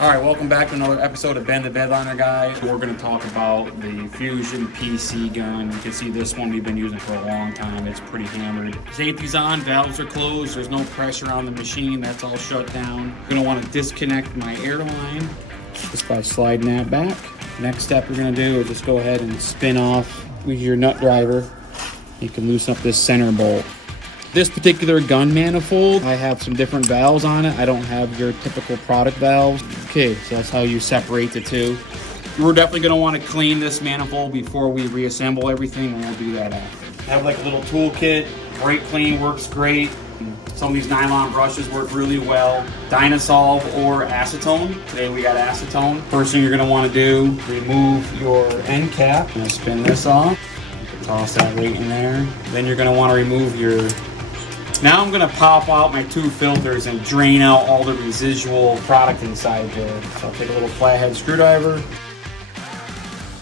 All right, welcome back to another episode of Ben the Bedliner Guy. We're going to talk about the Fusion PC gun. You can see this one we've been using for a long time. It's pretty hammered. Safety's on, valves are closed, there's no pressure on the machine. That's all shut down. You're going to want to disconnect my air line just by sliding that back. Next step you're going to do is just go ahead and spin off with your nut driver. You can loosen up this center bolt. This particular gun manifold, I have some different valves on it. I don't have your typical product valves. Okay, so that's how you separate the two. We're definitely gonna wanna clean this manifold before we reassemble everything, and we'll do that after. I have like a little toolkit. Brake clean works great. Some of these nylon brushes work really well. Dynasolv or acetone. Today we got acetone. First thing you're gonna wanna do, remove your end cap. I'm gonna spin this off. Toss that right in there. Then you're gonna wanna remove your... Now I'm gonna pop out my two filters and drain out all the residual product inside there. So I'll take a little flathead screwdriver,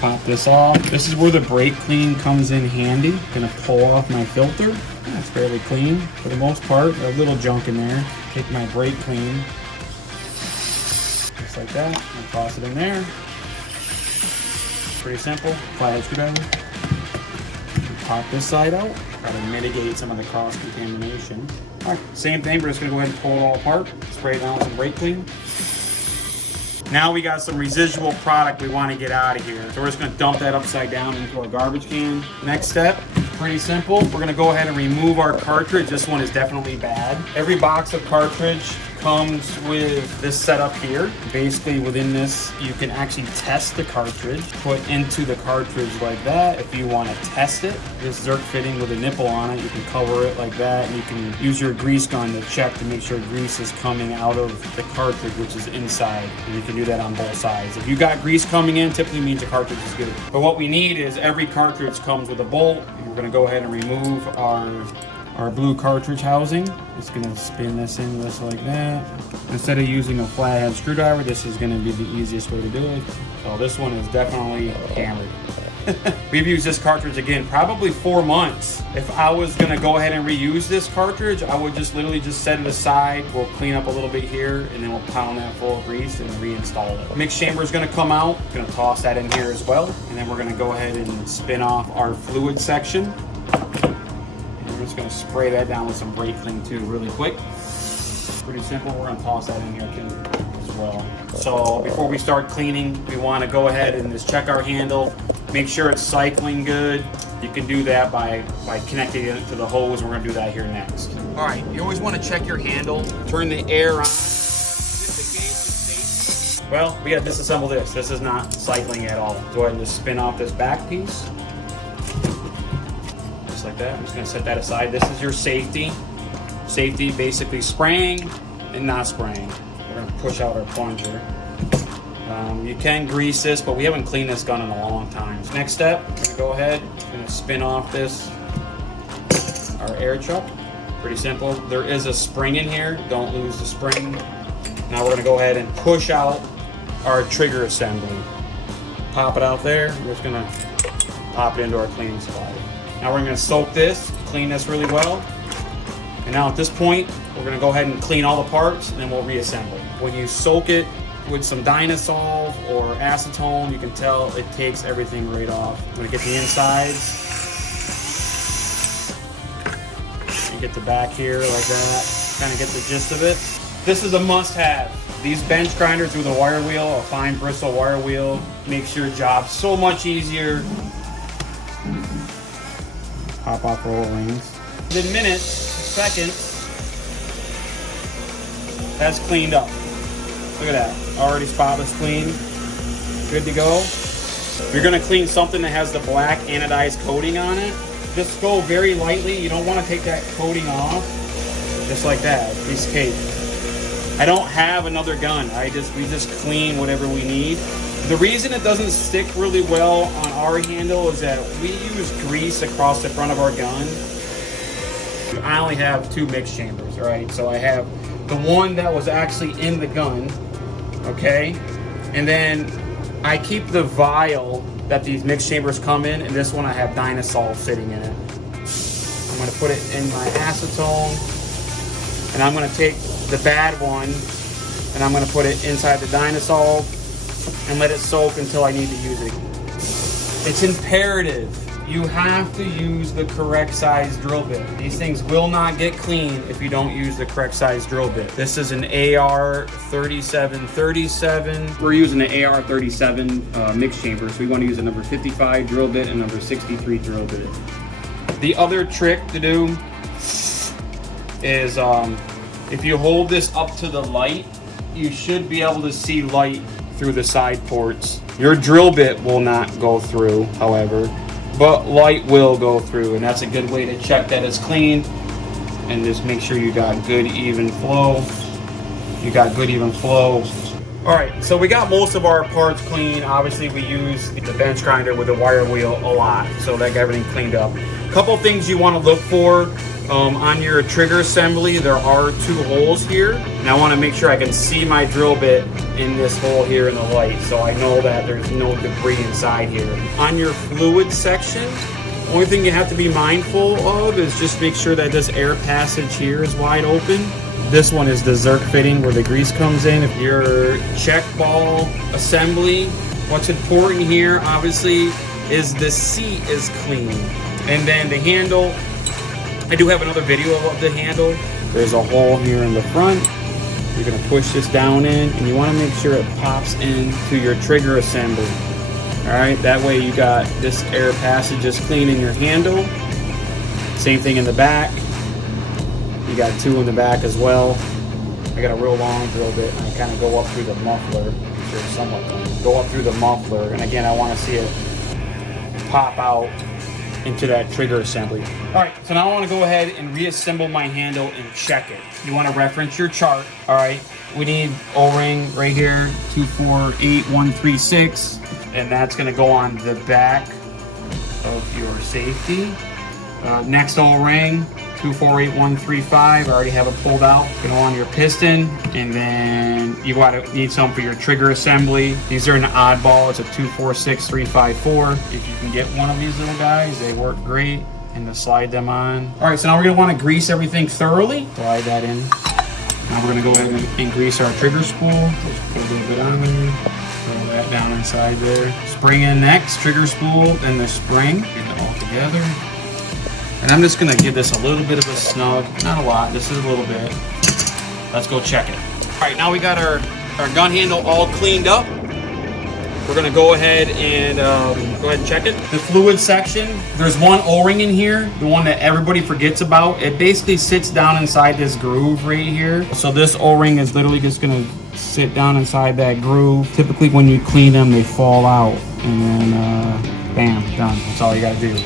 pop this off. This is where the brake clean comes in handy. Gonna pull off my filter. It's fairly clean for the most part. A little junk in there. Take my brake clean, just like that, and toss it in there. Pretty simple. Flathead screwdriver. Pop this side out. Try to mitigate some of the cross contamination. All right, same thing. We're just gonna go ahead and pull it all apart. Spray it down with some brake clean. Now we got some residual product we want to get out of here. So we're just gonna dump that upside down into our garbage can. Next step, pretty simple. We're gonna go ahead and remove our cartridge. This one is definitely bad. Every box of cartridge comes with this setup here. Basically within this, you can actually test the cartridge, put into the cartridge like that. If you want to test it, this Zerk fitting with a nipple on it, you can cover it like that, and you can use your grease gun to check to make sure grease is coming out of the cartridge, which is inside. And you can do that on both sides. If you got grease coming in, typically means the cartridge is good. But what we need is every cartridge comes with a bolt. We're gonna go ahead and remove our blue cartridge housing. Just gonna spin this in just like that. Instead of using a flathead screwdriver, this is gonna be the easiest way to do it. So this one is definitely hammered. We've used this cartridge again, probably 4 months. If I was gonna go ahead and reuse this cartridge, I would just literally just set it aside. We'll clean up a little bit here, and then we'll pound that full of grease and reinstall it. Mix chamber is gonna come out. Gonna toss that in here as well. And then we're gonna go ahead and spin off our fluid section. We're just gonna spray that down with some brake clean too, really quick. Pretty simple. We're gonna toss that in here too as well. So before we start cleaning, we want to go ahead and just check our handle, make sure it's cycling good. You can do that by connecting it to the hose. We're gonna do that here next. All right, you always want to check your handle, turn the air on. Well, we gotta disassemble this. This is not cycling at all. Go ahead and just spin off this back piece. Like that. I'm just going to set that aside. This is your safety. Safety, basically spraying and not spraying. We're going to push out our plunger. You can grease this, but we haven't cleaned this gun in a long time. So next step, we're going to go ahead, going to spin off our air chuck. Pretty simple. There is a spring in here. Don't lose the spring. Now we're going to go ahead and push out our trigger assembly. Pop it out there. We're just going to pop it into our cleaning supplies. Now we're going to soak this, clean this really well. And now at this point, we're going to go ahead and clean all the parts, and then we'll reassemble. When you soak it with some Dynasolv or acetone, you can tell it takes everything right off. I'm going to get the insides. And get the back here like that. Kind of get the gist of it. This is a must-have. These bench grinders with a wire wheel, a fine bristle wire wheel, makes your job so much easier. Pop off roll rings. Within minutes, seconds, that's cleaned up. Look at that. Already spotless clean. Good to go. You're going to clean something that has the black anodized coating on it. Just go very lightly. You don't want to take that coating off. Just like that. Piece of cake. I don't have another gun. We just clean whatever we need. The reason it doesn't stick really well on our handle is that we use grease across the front of our gun. I only have 2 mix chambers, right? So I have the one that was actually in the gun, okay? And then I keep the vial that these mix chambers come in, and this one I have Dynasolv sitting in it. I'm gonna put it in my acetone, and I'm gonna take the bad one and I'm going to put it inside the Dynasolv and let it soak until I need to use it. It's imperative. You have to use the correct size drill bit. These things will not get clean if you don't use the correct size drill bit. This is an AR3737. We're using an AR37 mix chamber, so we want to use a number 55 drill bit and number 63 drill bit. The other trick to do is if you hold this up to the light, you should be able to see light through the side ports. Your drill bit will not go through, however, but light will go through, and that's a good way to check that it's clean. And just make sure you got good even flow. All right, so we got most of our parts clean. Obviously, we use the bench grinder with the wire wheel a lot, so that got everything cleaned up. A couple things you want to look for on your trigger assembly. There are 2 holes here, and I want to make sure I can see my drill bit in this hole here in the light, so I know that there's no debris inside here. On your fluid section, the only thing you have to be mindful of is just make sure that this air passage here is wide open. This one is the Zerk fitting where the grease comes in. If your check ball assembly, what's important here obviously is the seat is clean. And then the handle, I do have another video of the handle. There's a hole here in the front. You're gonna push this down in, and you wanna make sure it pops into your trigger assembly. All right, that way you got this air passage is clean in your handle. Same thing in the back. You got 2 in the back as well. I got a real long drill bit, and I kind of go up through the muffler. Go up through the muffler, and again, I want to see it pop out into that trigger assembly. All right, so now I want to go ahead and reassemble my handle and check it. You want to reference your chart. All right, we need O-ring right here, 248136, and that's going to go on the back of your safety. Next O-ring, 248135. I already have it pulled out. It's going to go on your piston, and then you need some for your trigger assembly. These are an oddball. It's a 246354. If you can get one of these little guys, they work great, and to slide them on. All right, so now we're going to want to grease everything thoroughly. Slide that in. Now we're going to go ahead and grease our trigger spool. Just put a little bit on there. Throw that down inside there. Spring in next, trigger spool, then the spring. Get it all together. And I'm just gonna give this a little bit of a snug, not a lot, this is a little bit. Let's go check it. All right, now we got our gun handle all cleaned up. We're gonna go ahead and check it. The fluid section, there's one O-ring in here, the one that everybody forgets about. It basically sits down inside this groove right here. So this O-ring is literally just gonna sit down inside that groove. Typically when you clean them, they fall out, and then bam, done. That's all you gotta do.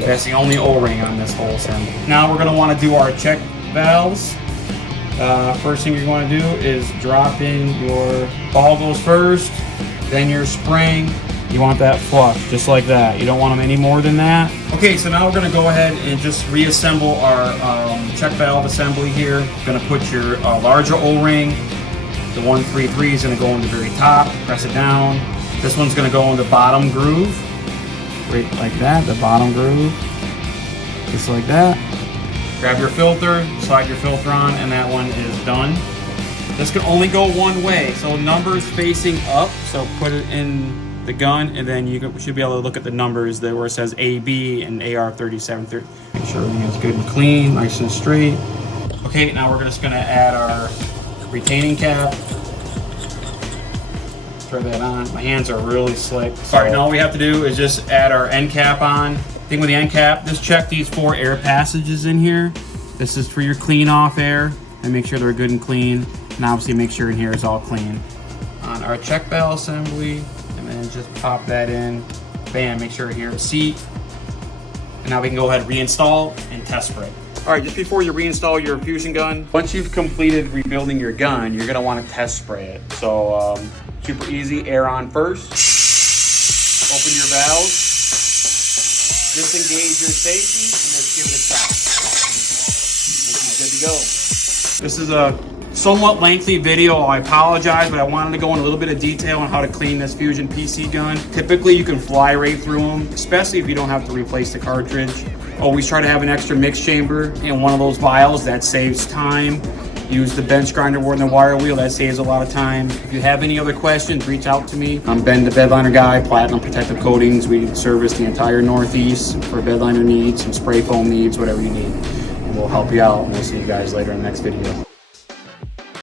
That's the only O-ring on this whole assembly. Now we're gonna wanna do our check valves. First thing you're gonna do is drop in your ball goes first, then your spring. You want that flush, just like that. You don't want them any more than that. Okay, so now we're gonna go ahead and just reassemble our check valve assembly here. Gonna put your larger O-ring. The 133 is gonna go in the very top, press it down. This one's gonna go in the bottom groove. Right like that, the bottom groove, just like that. Grab your filter, slide your filter on, and that one is done. This can only go one way, so numbers facing up, so put it in the gun, and then you should be able to look at the numbers there where it says AB and AR3730. Make sure everything is good and clean, nice and straight. Okay, now we're just gonna add our retaining cap. Throw that on. My hands are really slick. So. All right, now all we have to do is just add our end cap on. Thing with the end cap, just check these 4 air passages in here. This is for your clean off air, and make sure they're good and clean. And obviously make sure in here is all clean. On our check valve assembly, and then just pop that in. Bam, make sure here is seat. And now we can go ahead and reinstall and test spray. All right, just before you reinstall your infusion gun, once you've completed rebuilding your gun, you're gonna wanna test spray it. So, super easy, air on first. Open your valves. Disengage your safety and just give it a shot. And you're good to go. This is a somewhat lengthy video. I apologize, but I wanted to go in a little bit of detail on how to clean this Fusion PC gun. Typically, you can fly right through them, especially if you don't have to replace the cartridge. Always try to have an extra mix chamber in one of those vials. That saves time. Use the bench grinder more than the wire wheel. That saves a lot of time. If you have any other questions, reach out to me. I'm Ben, the Bedliner guy, Platinum Protective Coatings. We service the entire Northeast for bedliner needs, some spray foam needs, whatever you need. And we'll help you out. And we'll see you guys later in the next video.